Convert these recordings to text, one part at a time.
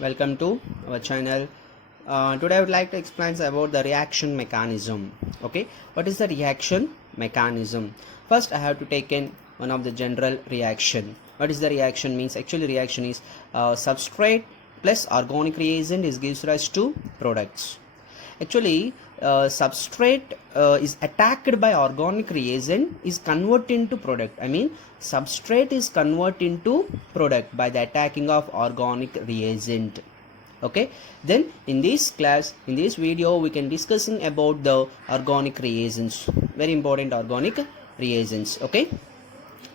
welcome to our channel. Today I would like to explain about the reaction mechanism. Okay, what is the reaction mechanism? First I have to take in one of the general reaction. What is the reaction means? Actually reaction is substrate plus organic reagent is gives rise to products. Actually substrate is attacked by organic reagent is converted into product. I mean substrate is converted into product by the attacking of organic reagent. Okay, then in this class, in this video, we can discussing about the organic reagents, very important organic reagents. Okay,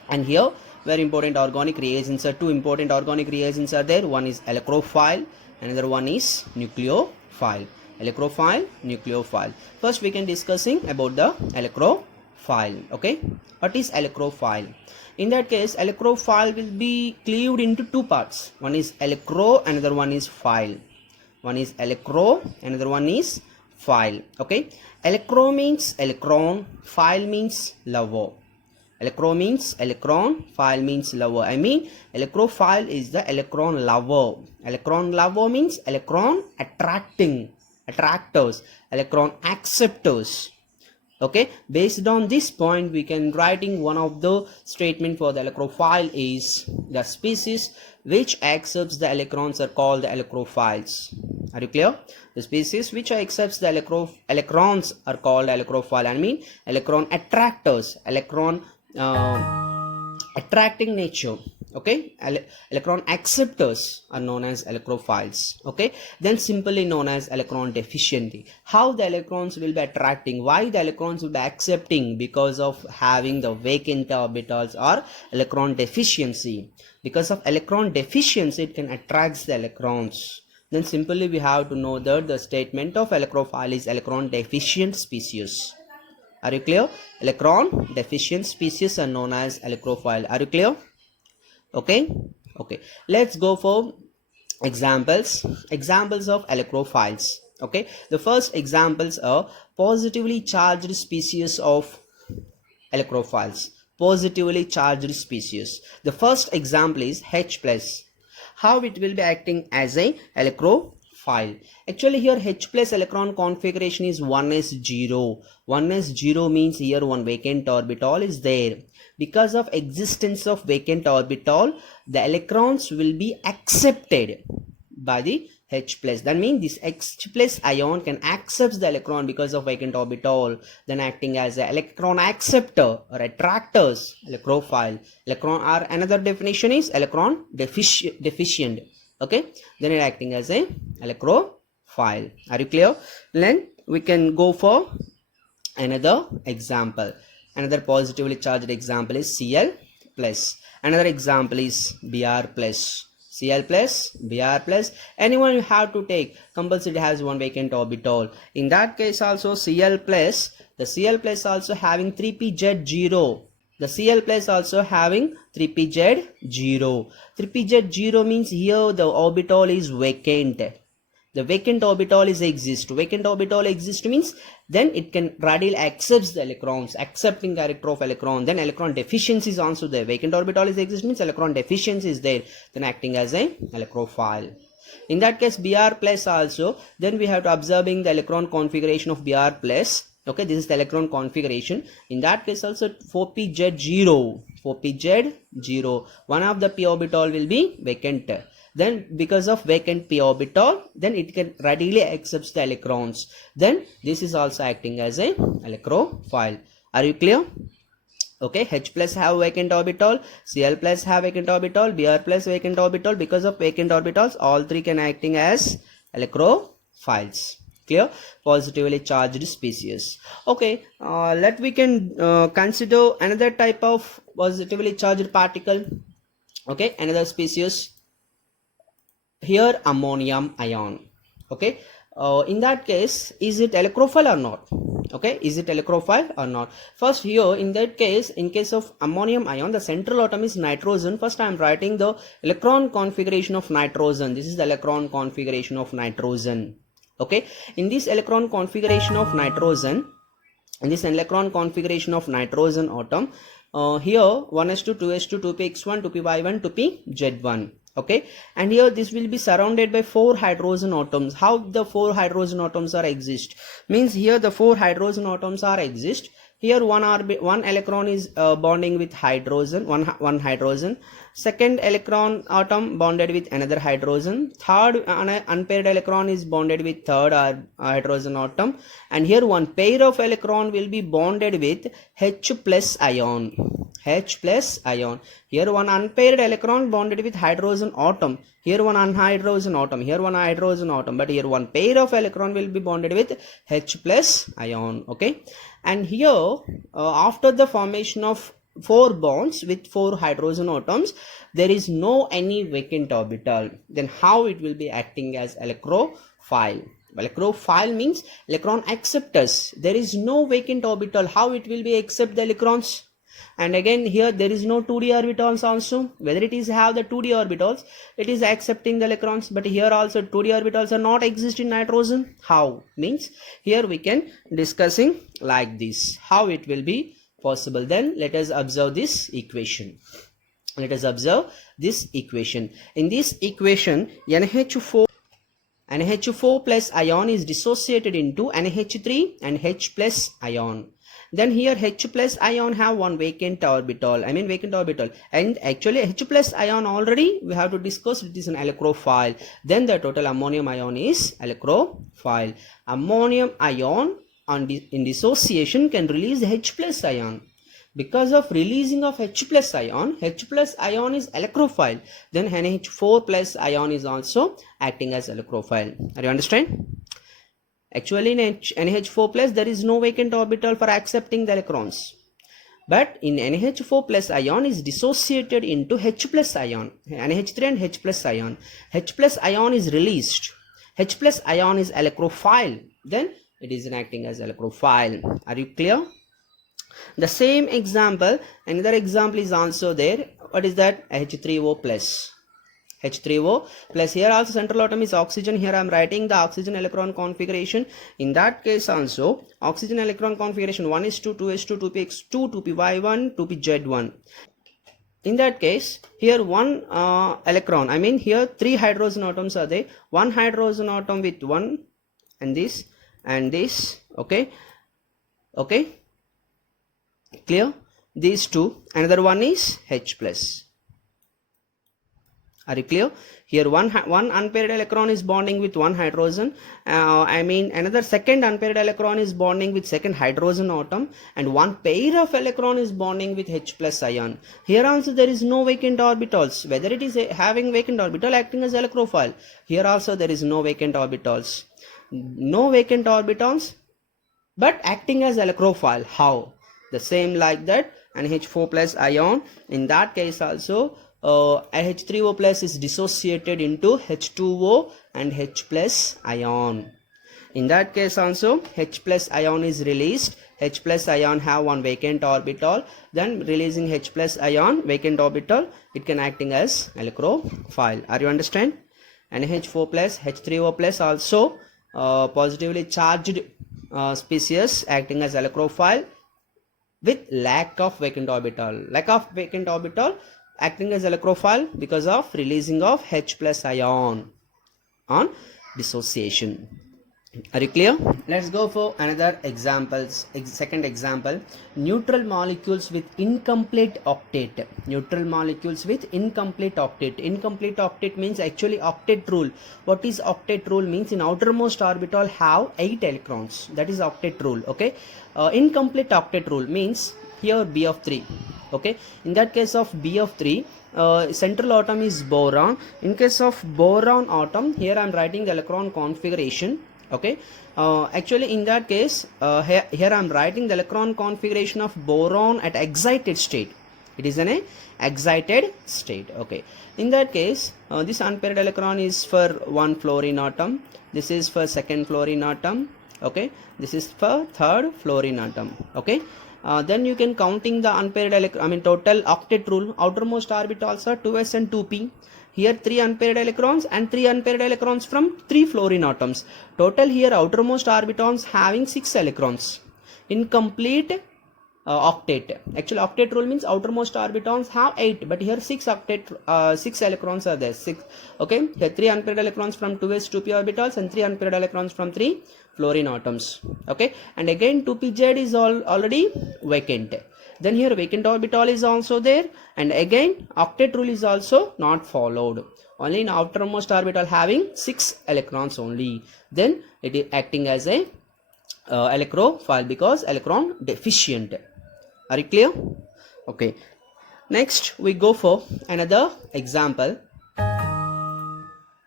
and here very important organic reagents are two important organic reagents are there. One is electrophile, another one is nucleophile. Electrophile, nucleophile. First we can discussing about the electrophile. Okay, what is electrophile? In that case electrophile will be cleaved into two parts. One is electro, another one is phile. One is electro, another one is phile. Okay, electro means electron, phile means lover. Electro means electron, phile means lover. I mean electrophile is the electron lover. Electron lover means electron attractors, electron acceptors. Okay, based on this point we can writing one of the statement for the electrophile is the species which accepts the electrons are called the electrophiles. Are you clear? The species which accepts the electrons are called electrophile. I mean electron attractors, electron attracting nature. Okay, electron acceptors are known as electrophiles. Okay, then simply known as electron deficiency. How the electrons will be attracting, why the electrons will be accepting? Because of having the vacant orbitals or electron deficiency. Because of electron deficiency it can attract the electrons. Then simply we have to know that the statement of electrophile is electron deficient species. Are you clear? Electron deficient species are known as electrophile. Are you clear? Okay, let's go for examples of electrophiles. Okay, the first examples are positively charged species of electrophiles. Positively charged species. The first example is H plus. How it will be acting as a electrophile? Actually here H plus electron configuration is 1s0. 1s0 means here one vacant orbital is there. Because of existence of vacant orbital, the electrons will be accepted by the H plus. That means this H plus ion can accept the electron because of vacant orbital, then acting as an electron acceptor or attractors, electrophile. Electron or another definition is electron deficient. Okay, then it acting as a electrophile. Are you clear? Then we can go for another example. Another positively charged example is Cl plus. Another example is Br plus. Cl plus, Br plus. Anyone you have to take, compulsory has one vacant orbital. In that case also Cl plus, the Cl plus also having 3pz0. The Cl plus also having 3pz0. 3pz0 means here the orbital is vacant. The vacant orbital is exist. Vacant orbital exist means then it can radially accepts the electrons, accepting character of electron. Then electron deficiency is also there. Vacant orbital is exist means electron deficiency is there. Then acting as a electrophile. In that case Br plus also, then we have to observing the electron configuration of Br plus. Okay, this is the electron configuration. In that case also 4pz0. 4pz0. One of the p orbital will be vacant. Then because of vacant p orbital, then it can readily accepts the electrons. Then this is also acting as a electrophile. Are you clear? Okay, H plus have vacant orbital, Cl plus have vacant orbital, Br plus vacant orbital. Because of vacant orbitals, all three can acting as electrophiles. Clear? Positively charged species. Okay, we can consider another type of positively charged particle. Okay, another species. Here ammonium ion. Okay, in that case is it electrophile or not? Okay, is it electrophile or not? First here in that case, in case of ammonium ion, the central atom is nitrogen. First I am writing the electron configuration of nitrogen. This is the electron configuration of nitrogen. Okay, in this electron configuration of nitrogen, atom, here 1s2 2s2 2px1 2py1 2pz1. Okay, and here this will be surrounded by 4 hydrogen atoms. How the 4 hydrogen atoms are exist means here the 4 hydrogen atoms are exist. Here one electron is bonding with hydrogen, one hydrogen. Second electron atom bonded with another hydrogen. Third unpaired electron is bonded with third hydrogen atom. And here one pair of electron will be bonded with H plus ion. H plus ion. Here one unpaired electron bonded with hydrogen atom. Here one unhydrogen atom. Here one hydrogen atom. But here one pair of electron will be bonded with H plus ion. Okay. And here after the formation of 4 bonds with 4 hydrogen atoms, there is no any vacant orbital. Then how it will be acting as electrophile? Electrophile means electron acceptors. There is no vacant orbital. How it will be accept the electrons? And again here there is no 2d orbitals also. Whether it is have the 2d orbitals, it is accepting the electrons, but here also 2d orbitals are not exist in nitrogen. How? Means here we can discussing like this, how it will be possible. Then let us observe this equation. Let us observe this equation. In this equation, NH4 plus ion is dissociated into NH3 and H plus ion. Then here H plus ion have one vacant orbital, and actually H plus ion already we have to discuss it is an electrophile. Then the total ammonium ion is electrophile. Ammonium ion in dissociation can release H plus ion. Because of releasing of H plus ion is electrophile. Then NH4 plus ion is also acting as electrophile. Are you understand? Actually in NH4 plus there is no vacant orbital for accepting the electrons. But in NH4 plus ion is dissociated into H plus ion, NH3 and H plus ion. H plus ion is released. H plus ion is electrophile. Then it is acting as electrophile. Are you clear? The same example, another example is also there. What is that? H3O plus. H3O plus. Here also central atom is oxygen. Here I am writing the oxygen electron configuration. In that case also oxygen electron configuration 1s2, 2s2, 2px2, 2py1, 2pz1. In that case here one electron, here 3 hydrogen atoms are there. One hydrogen atom with one and this and this. Okay, clear? These two. Another one is H plus. Are you clear? Here one unpaired electron is bonding with one hydrogen. Another second unpaired electron is bonding with second hydrogen atom, and one pair of electron is bonding with H plus ion. Here also there is no vacant orbitals. Whether it is having vacant orbital acting as electrophile. Here also there is no vacant orbitals. No vacant orbitals, but acting as electrophile. How? The same like that. And NH4 plus ion. In that case also H3O plus is dissociated into H2O and H plus ion. In that case also H plus ion is released. H plus ion have one vacant orbital. Then releasing H plus ion vacant orbital, it can acting as electrophile. Are you understand? And NH4 plus H3O plus also positively charged species acting as electrophile with lack of vacant orbital. Lack of vacant orbital acting as electrophile because of releasing of H plus ion on dissociation. Are you clear? Let's go for another examples. Second example, neutral molecules with incomplete octet. Neutral molecules with incomplete octet. Incomplete octet means actually octet rule. What is octet rule? Means in outermost orbital have 8 electrons. That is octet rule. Okay. Incomplete octet rule means here B of 3. Okay. In that case of B of 3, central atom is boron. In case of boron atom, here I am writing the electron configuration. Okay, actually in that case here I am writing the electron configuration of boron at excited state. It is an excited state. Okay, in that case this unpaired electron is for one fluorine atom. This is for second fluorine atom. Okay, this is for third fluorine atom. Okay, then you can counting the unpaired total octet rule. Outermost orbitals are 2s and 2p. Here 3 unpaired electrons and 3 unpaired electrons from 3 fluorine atoms. Total here outermost orbitals having 6 electrons. In complete octet. Actually, octet rule means outermost orbitons have 8, but here 6 electrons are there. 6. Okay, here 3 unpaired electrons from 2s 2p orbitals and 3 unpaired electrons from 3 fluorine atoms. Okay, and again 2pz is already vacant. Then here vacant orbital is also there, and again octet rule is also not followed. Only in outermost orbital having 6 electrons only. Then it is acting as a electrophile because electron deficient. Are you clear? Okay. Next we go for another example.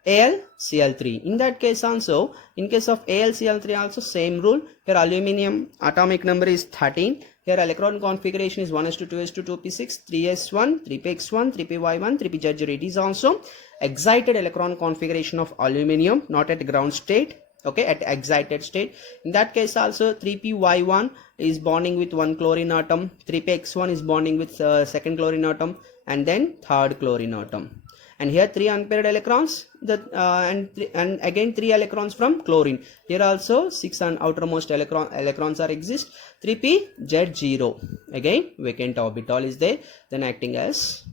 AlCl3. In that case also, in case of AlCl3 also same rule. Here aluminum atomic number is 13. Here electron configuration is 1s2 2s2 2p6 3s1 3px1 3py1 3pz0. It is also excited electron configuration of aluminum, not at ground state. Okay, at excited state. In that case also 3py1 is bonding with one chlorine atom, 3px1 is bonding with second chlorine atom, and then third chlorine atom. And here 3 unpaired electrons, and again 3 electrons from chlorine. Here also 6 outermost electrons are exist. 3pz0, again vacant orbital is there, then acting as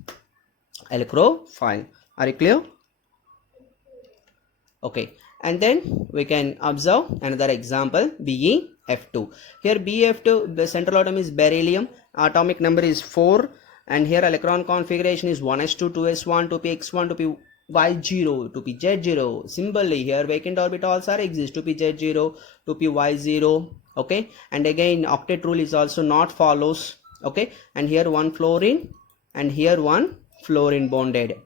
electrophile. Are you clear? Okay, and then we can observe another example, BeF2. Here BeF2, the central atom is beryllium, atomic number is 4, and here electron configuration is 1s2 2s1 2px1 2py0 2pz0. Similarly here vacant orbitals are exist, 2pz0 2py0. Okay, and again octet rule is also not follows. Okay, and here one fluorine and here one fluorine bonded,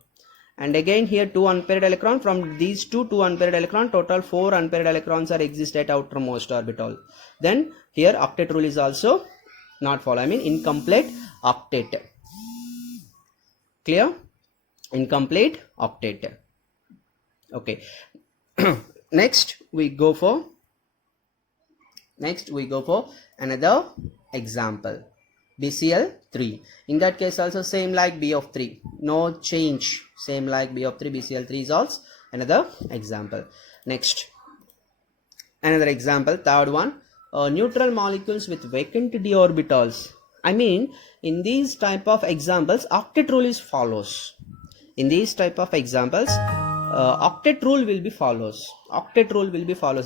and again here 2 unpaired electron. From these 2 unpaired electron, total 4 unpaired electrons are exist at outermost orbital. Then here octet rule is also not follow, I mean incomplete octet. Clear? Incomplete octet. Okay. Next we go for another example, BCl3. In that case also same like B of 3, no change, same like B of 3. BCl3 is also another example. Next another example, third one, neutral molecules with vacant d orbitals. I mean in these type of examples octet rule is follows. In these type of examples octet rule will be follows.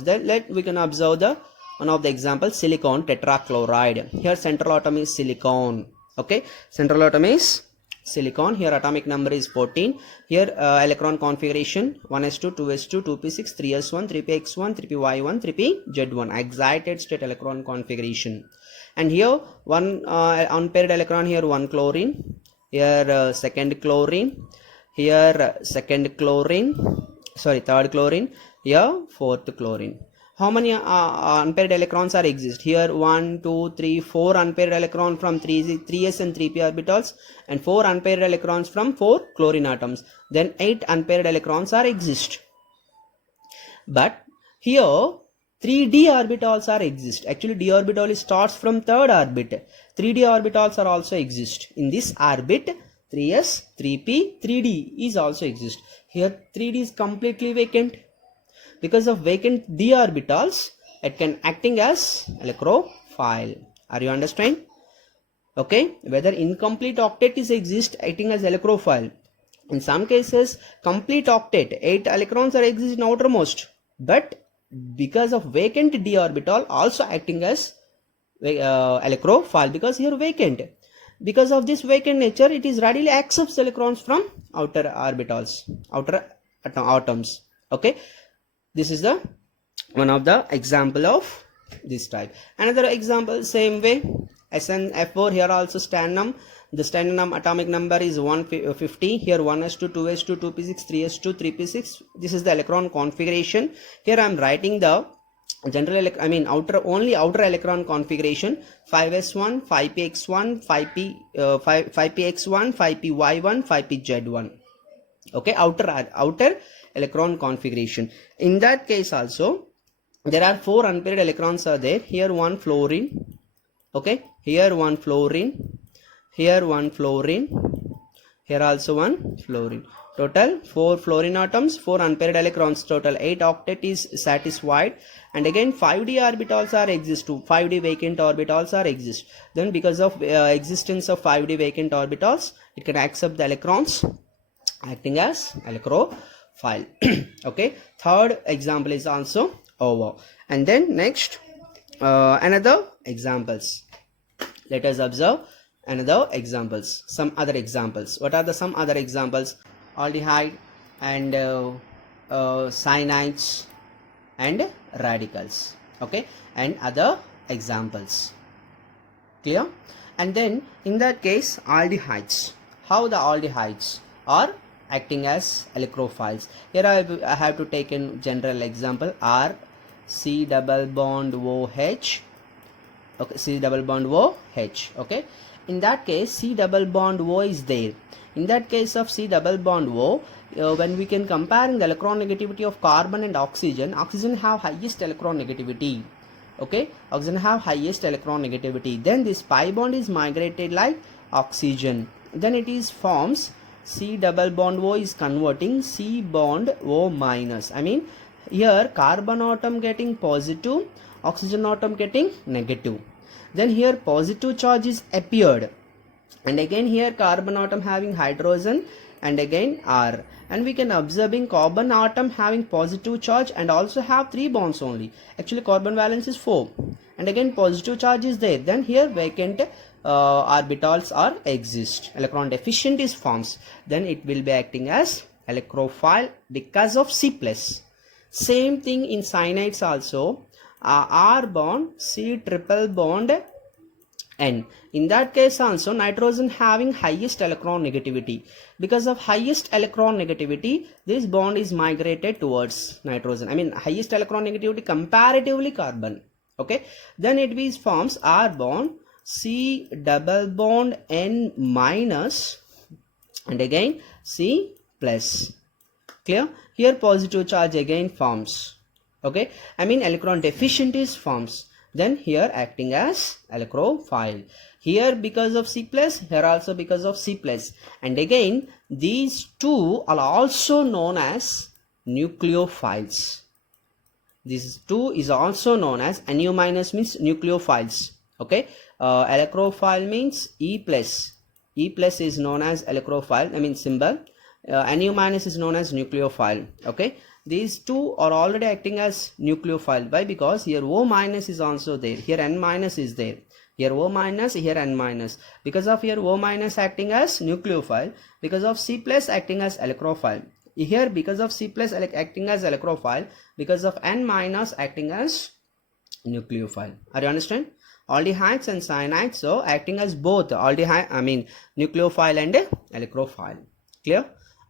Then we can observe the one of the examples, silicon tetrachloride. Here central atom is silicon. Okay, central atom is silicon. Here atomic number is 14. Here electron configuration 1s2 2s2 2p6 3s1 3px1 3py1 3pz1, excited state electron configuration. And here one unpaired electron, here one chlorine, here second chlorine, here second chlorine, sorry third chlorine, here fourth chlorine. How many unpaired electrons are exist? Here 1 2 3 4 unpaired electron from 3s and 3p orbitals, and 4 unpaired electrons from 4 chlorine atoms. Then 8 unpaired electrons are exist. But here 3d orbitals are exist. Actually d orbital starts from third orbit. 3d orbitals are also exist. In this orbit 3s 3p 3d is also exist. Here 3d is completely vacant. Because of vacant d orbitals, it can acting as electrophile. Are you understand? Okay, whether incomplete octet is exist acting as electrophile. In some cases complete octet, 8 electrons are exist in outermost, but because of vacant d orbital also acting as electrophile, because here vacant. Because of this vacant nature, it is readily accepts electrons from outer orbitals, outer atoms. Okay, this is the one of the example of this type. Another example same way, SnF4. Here also stannum. The stannum atomic number is 150. Here 1s2 2s2 2p6 3s2 3p6. This is the electron configuration. Here I am writing the general outer electron configuration: 5s1 5px1 5px1 5py1 5pz1. Okay, outer electron configuration. In that case also there are 4 unpaired electrons are there. Here one fluorine. Okay, here one fluorine, here one fluorine, Here also one fluorine. Total 4 fluorine atoms, 4 unpaired electrons. Total 8 octet is satisfied. And again 5d orbitals are exist too. 5d vacant orbitals are exist. Then because of existence of 5d vacant orbitals, it can accept the electrons acting as electrophile. Okay. Third example is also over. And then next another examples. Let us observe another examples, some other examples. What are the some other examples? Aldehyde and cyanides and radicals. Okay, and other examples. Clear? And then in that case, aldehydes. How the aldehydes are acting as electrophiles? Here I have to take in general example. R C double bond OH. Okay, C double bond OH. Okay, in that case C double bond O is there. In that case of C double bond O, when we can comparing the electron negativity of carbon and oxygen, oxygen have highest electron negativity. Okay, oxygen have highest electron negativity. Then this pi bond is migrated like oxygen. Then it is forms C double bond O is converting C bond O minus. I mean here carbon atom getting positive, oxygen atom getting negative. Then here positive charge is appeared, and again here carbon atom having hydrogen and again R, and we can observing carbon atom having positive charge and also have 3 bonds only. Actually carbon valence is 4, and again positive charge is there. Then here vacant orbitals are exist, electron deficient is forms. Then it will be acting as electrophile because of C plus. Same thing in cyanides also. R bond C triple bond N. In that case also nitrogen having highest electron negativity. Because of highest electron negativity, this bond is migrated towards nitrogen. I mean highest electron negativity comparatively carbon. Okay. Then it is forms R bond C double bond N minus and again C plus. Clear? Here positive charge again forms. Okay, I mean electron deficient is forms. Then here acting as electrophile. Here because of C plus, here also because of C plus. And again these two are also known as nucleophiles. This two is also known as Nu minus means nucleophiles. Okay, electrophile means E plus. E plus is known as electrophile. I mean symbol. Nu minus is known as nucleophile. Okay, these two are already acting as nucleophile. Why? Because here O minus is also there, here N minus is there, here O minus, here N minus. Because of here O minus acting as nucleophile, because of C plus acting as electrophile. Here because of C plus acting as electrophile, because of N minus acting as nucleophile. Are you understand? Aldehydes and cyanides so acting as both aldehyde, I mean nucleophile and electrophile. Clear?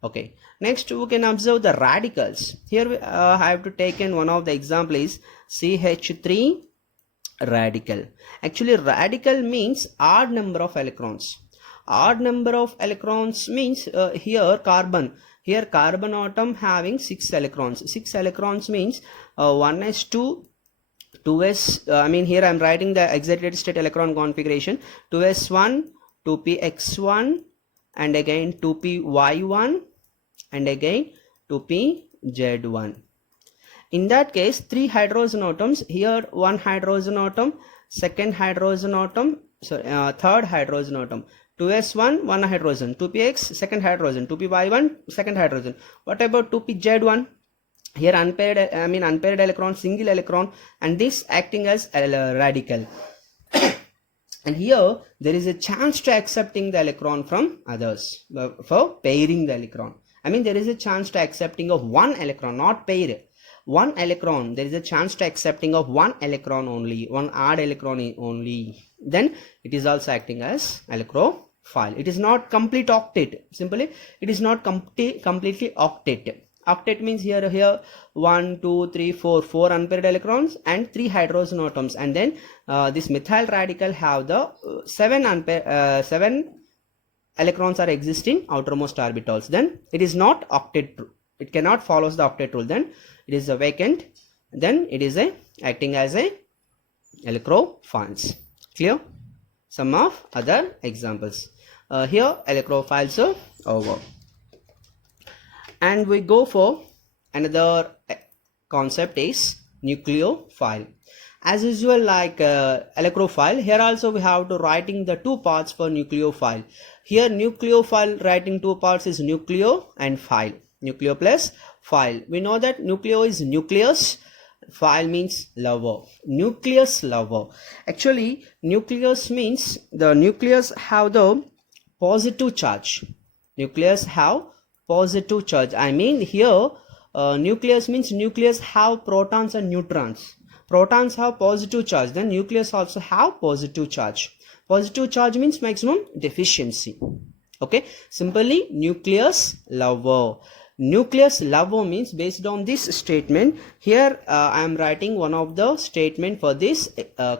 Okay, next we can observe the radicals. Here I have to take in one of the example is CH3 radical. Actually radical means odd number of electrons. Odd number of electrons means here carbon atom having 6 electrons. 6 electrons means 1s2 2s I mean here I am writing the excited state electron configuration 2s1 2px1 and again 2py1 and again 2pz1. In that case 3 hydrogen atoms, here 1 hydrogen atom, second hydrogen atom, sorry third hydrogen atom, 2s1 1 hydrogen, 2px second hydrogen, 2py1 second hydrogen. What about 2pz1? Here unpaired, I mean unpaired electron, single electron, and this acting as a radical. And here there is a chance to accepting the electron from others for pairing the electron. I mean there is a chance to accepting of one electron, not pair. One electron, there is a chance to accepting of one electron only, one odd electron only. Then it is also acting as electrophile. It is not complete octet. Simply it is not completely octet. Octet means here 1 2 3 4 unpaired electrons and 3 hydrogen atoms, and then this methyl radical have the 7 electrons are existing outermost orbitals. Then it is not octet, it cannot follows the octet rule. Then it is a vacant, then it is a acting as a electrophiles. Clear? some of other examples. Here electrophiles are over, and we go for another concept is nucleophile. As usual, like electrophile, here also we have to writing the two parts for nucleophile. Here nucleophile writing two parts is nucleo and phile. Nucleo plus phile. We know that nucleo is nucleus, phile means lover. Nucleus lover. Actually, nucleus means the nucleus have the positive charge. Nucleus have positive charge. I mean here nucleus means nucleus have protons and neutrons. Protons have positive charge, then nucleus also have positive charge. Positive charge means maximum deficiency. Okay, simply nucleus lover. Nucleus lover means based on this statement. Here I am writing one of the statement for this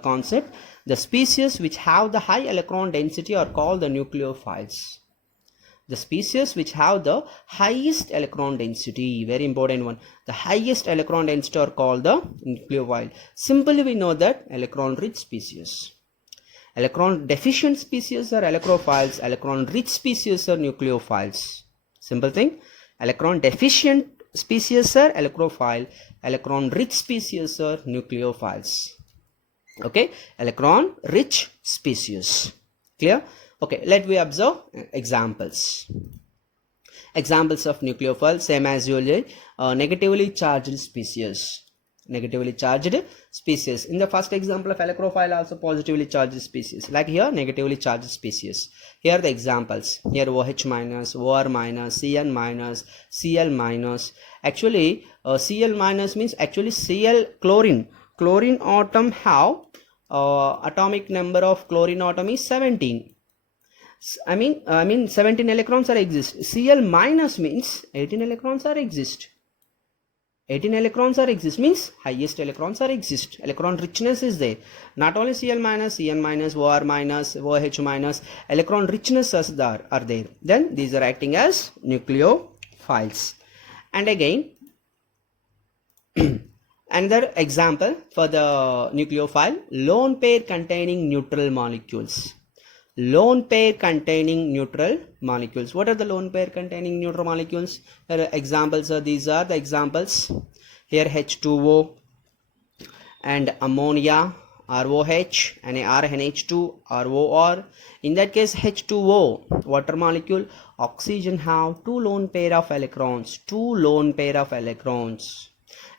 concept. The species which have the high electron density are called the nucleophiles. The species which have the highest electron density, very important one, the highest electron density are called the nucleophile. Simply we know that electron rich species. Electron deficient species are electrophiles, electron rich species are nucleophiles. Simple thing. Electron deficient species are electrophile, electron rich species are nucleophiles. Okay, electron rich species. Clear? Okay, let we observe examples. Examples of nucleophile, same as usual, negatively charged species. Negatively charged species. In the first example of electrophile, also positively charged species. Like here, negatively charged species. Here are the examples. Here OH minus, OR minus, CN minus, Cl minus. Actually, Cl minus means actually Cl chlorine. Chlorine atom have atomic number of chlorine atom is 17. I mean 17 electrons are exist. Cl minus means 18 electrons are exist. 18 electrons are exist means highest electrons are exist. Electron richness is there. Not only Cl minus, Cn minus, OR minus, OH minus, electron richness are there. Then these are acting as nucleophiles. And again another example for the nucleophile, lone pair containing neutral molecules. Lone pair containing neutral molecules. What are the lone pair containing neutral molecules? Examples are, these are the examples. Here H2O and ammonia, ROH, and RNH2, ROR. In that case H2O, water molecule, oxygen have two lone pair of electrons.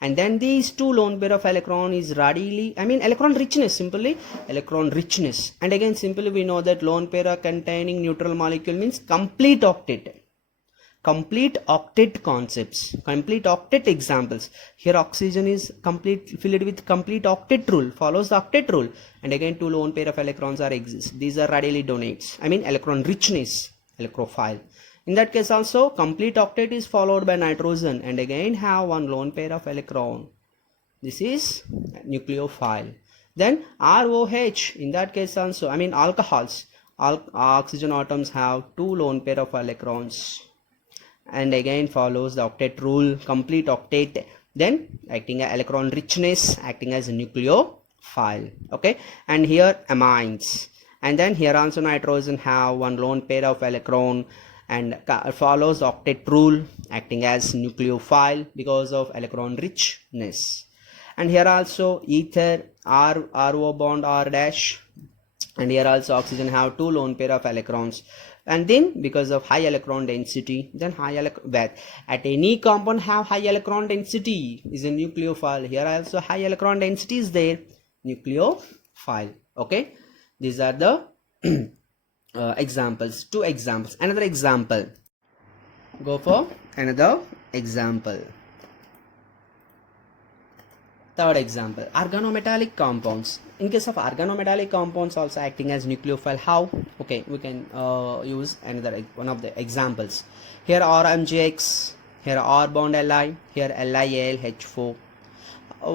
And then these two lone pair of electron is radially, electron richness, simply electron richness. And again simply we know that lone pair containing neutral molecule means complete octet. Complete octet concepts, complete octet examples. Here oxygen is complete filled with complete octet rule, follows the octet rule. And again two lone pair of electrons are exist. These are radially donates, electron richness, electrophile. In that case also complete octet is followed by nitrogen and again have one lone pair of electron. This is nucleophile. Then ROH, in that case also, alcohols, oxygen atoms have two lone pair of electrons and again follows the octet rule, complete octet, then acting as electron richness, acting as a nucleophile. Okay, and here amines, and then here also nitrogen have one lone pair of electron and follows octet rule, acting as nucleophile because of electron richness. And here also ether, RO bond R dash, and here also oxygen have two lone pair of electrons. And then because of high electron density, then at any compound have high electron density is a nucleophile. Here also high electron density is there, nucleophile. Okay, these are the examples. Two examples. Another example. Go for another example. Third example, organometallic compounds. In case of organometallic compounds also acting as nucleophile, how? Okay, we can use another one of the examples. Here RMGX, here R bond Li, here LiAlH4.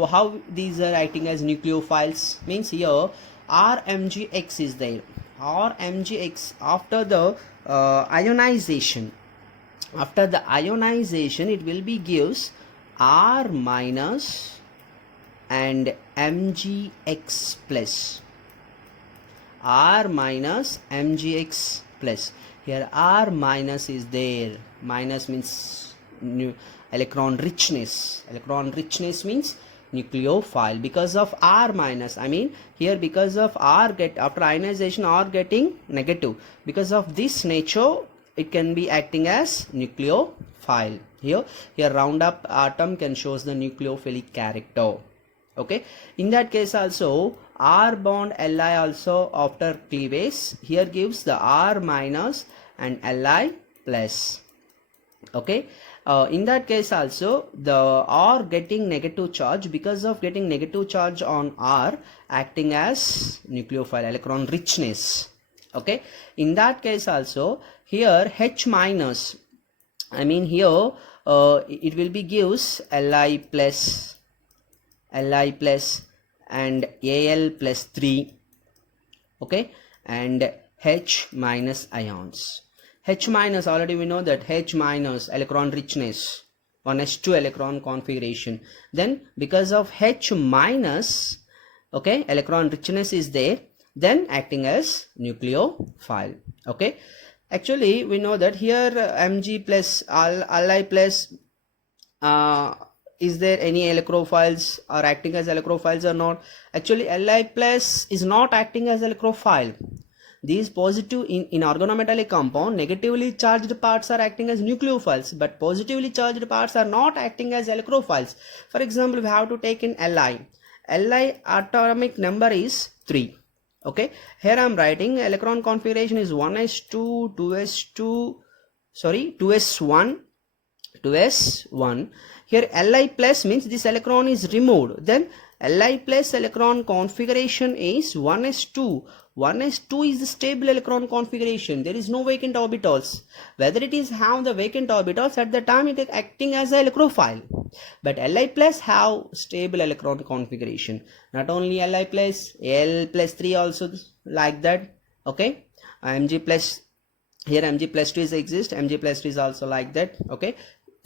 How these are acting as nucleophiles? Means here RMGX is there. RMGX after the ionization. After the ionization, it will be gives R minus and MgX plus. R minus mgx plus. Here R minus is there. Minus means electron richness. Electron richness means nucleophile. Because of R minus, I mean here because of R get after ionization R getting negative. Because of this nature, it can be acting as nucleophile. Here round up atom can shows the nucleophilic character. Okay, in that case also R bond Li also after cleavage here gives the R minus and Li plus. Okay, in that case also the R getting negative charge, because of getting negative charge on R acting as nucleophile, electron richness. Okay, in that case also here H minus, I mean here it will be gives Li plus and Al plus 3, okay, and H minus ions. H minus, already we know that H minus electron richness, 1s2 electron configuration. Then because of H minus, okay, electron richness is there, then acting as nucleophile. Okay, actually we know that here Mg plus Li plus, is there any electrophiles are acting as electrophiles or not? Actually Li plus is not acting as electrophile. These positive in organometallic compound, negatively charged parts are acting as nucleophiles, but positively charged parts are not acting as electrophiles. For example, we have to take in Li. Li atomic number is 3. Okay, here I am writing electron configuration is 1s2, 2s2, sorry, 2s1, 2s1. Here Li plus means this electron is removed, then Li plus electron configuration is 1s2. 1s2 is the stable electron configuration. There is no vacant orbitals. Whether it is have the vacant orbitals, at the time it is acting as a electrophile. But Li plus have stable electron configuration. Not only Li plus, Al plus 3 also like that. Okay, Mg plus, here Mg plus 2 is exist, Mg plus 2 is also like that. Okay,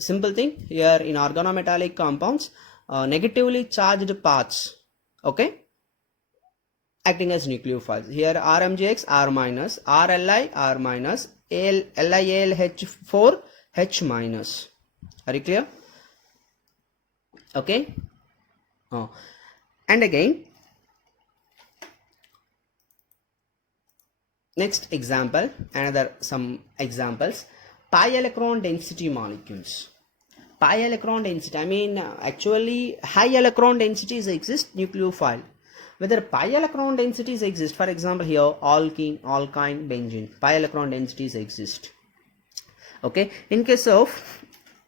simple thing here in organometallic compounds, negatively charged parts, okay, acting as nucleophiles. Here RMGX R minus, RLI R minus, LIAL H4 H minus. Are you clear? Okay. And again, next example, another some examples. Pi electron density molecules. Pi electron density, I mean actually high electron densities exist, nucleophile. Whether pi electron densities exist, for example here alkene, alkyne, benzene, pi electron densities exist. Okay, in case of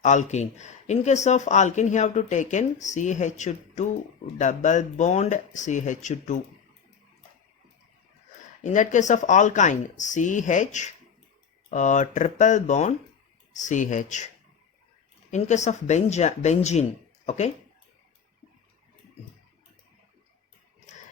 alkene, you have to take in CH2 double bond CH2. In that case of alkyne, CH triple bond CH. In case of benzene, okay,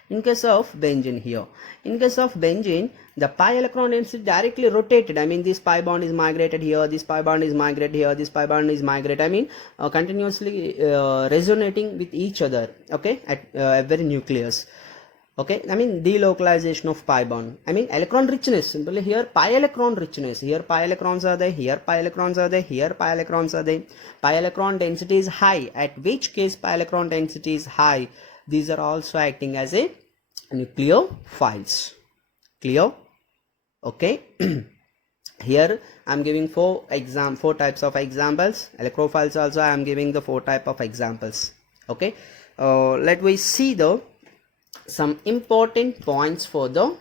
in case of benzene here, in case of benzene, the pi electron density directly rotated. I mean this pi bond is migrated here, this pi bond is migrated here, this pi bond is migrated, I mean continuously resonating with each other, okay, at every nucleus. Okay, I mean delocalization of pi bond, I mean electron richness, simply here pi electron richness, here pi electrons are there, here pi electrons are there, here pi electrons are there. Pi electron density is high, at which case pi electron density is high, these are also acting as a nucleophiles. Clear? Okay. Here I am giving four types of examples. Electrophiles also I am giving the 4 type of examples. Okay, let we see the some important points for the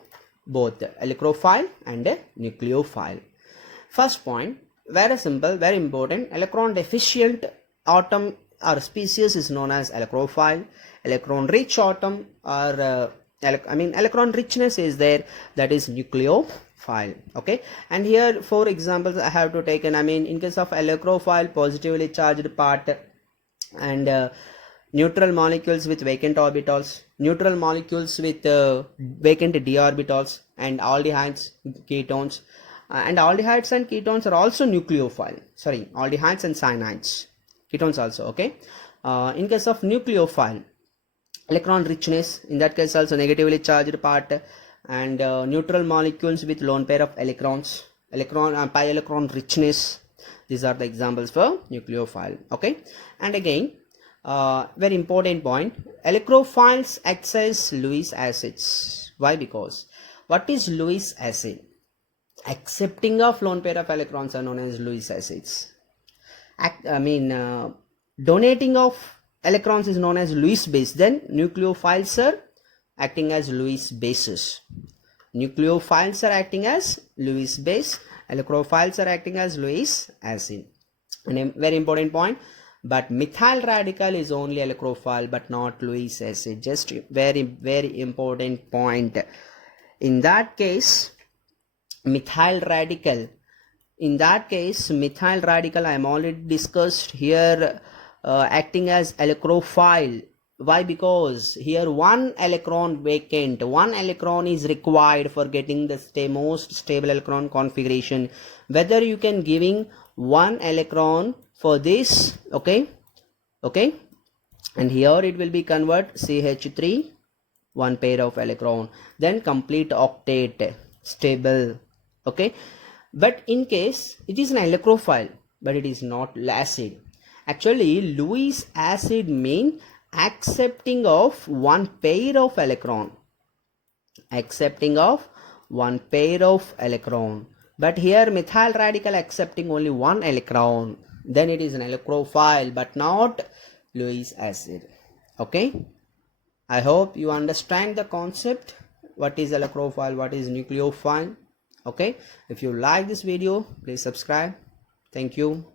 both the electrophile and a nucleophile. First point, very simple, very important. Electron deficient atom or species is known as electrophile. Electron rich atom or electron richness is there, that is nucleophile. Okay, and here 4 examples I have to take, and I mean in case of electrophile, positively charged part and neutral molecules with vacant orbitals, neutral molecules with vacant d orbitals, and aldehydes, ketones, and aldehydes and ketones are also nucleophile. Sorry, aldehydes and cyanides, ketones also. Okay, in case of nucleophile, electron richness, in that case also negatively charged part, and neutral molecules with lone pair of electrons, pi electron richness. These are the examples for nucleophile. Okay, and again, very important point, electrophiles act as Lewis acids. Why? Because what is Lewis acid? Accepting of lone pair of electrons are known as Lewis acids. Donating of electrons is known as Lewis base. Then nucleophiles are acting as Lewis bases. Nucleophiles are acting as Lewis base. Electrophiles are acting as Lewis acid. And a very important point, but methyl radical is only electrophile but not Lewis acid. Just very important point. In that case, methyl radical I am already discussed here, acting as electrophile. Why? Because here one electron vacant, one electron is required for getting the most stable electron configuration. Whether you can giving one electron for this, okay, and here it will be convert CH3, one pair of electron, then complete octet stable. Okay, but in case it is an electrophile but it is not acid. Actually Lewis acid mean accepting of one pair of electron, but here methyl radical accepting only one electron, then it is an electrophile but not Lewis acid. Okay, I hope you understand the concept, what is electrophile, what is nucleophile. Okay, if you like this video, please subscribe. Thank you.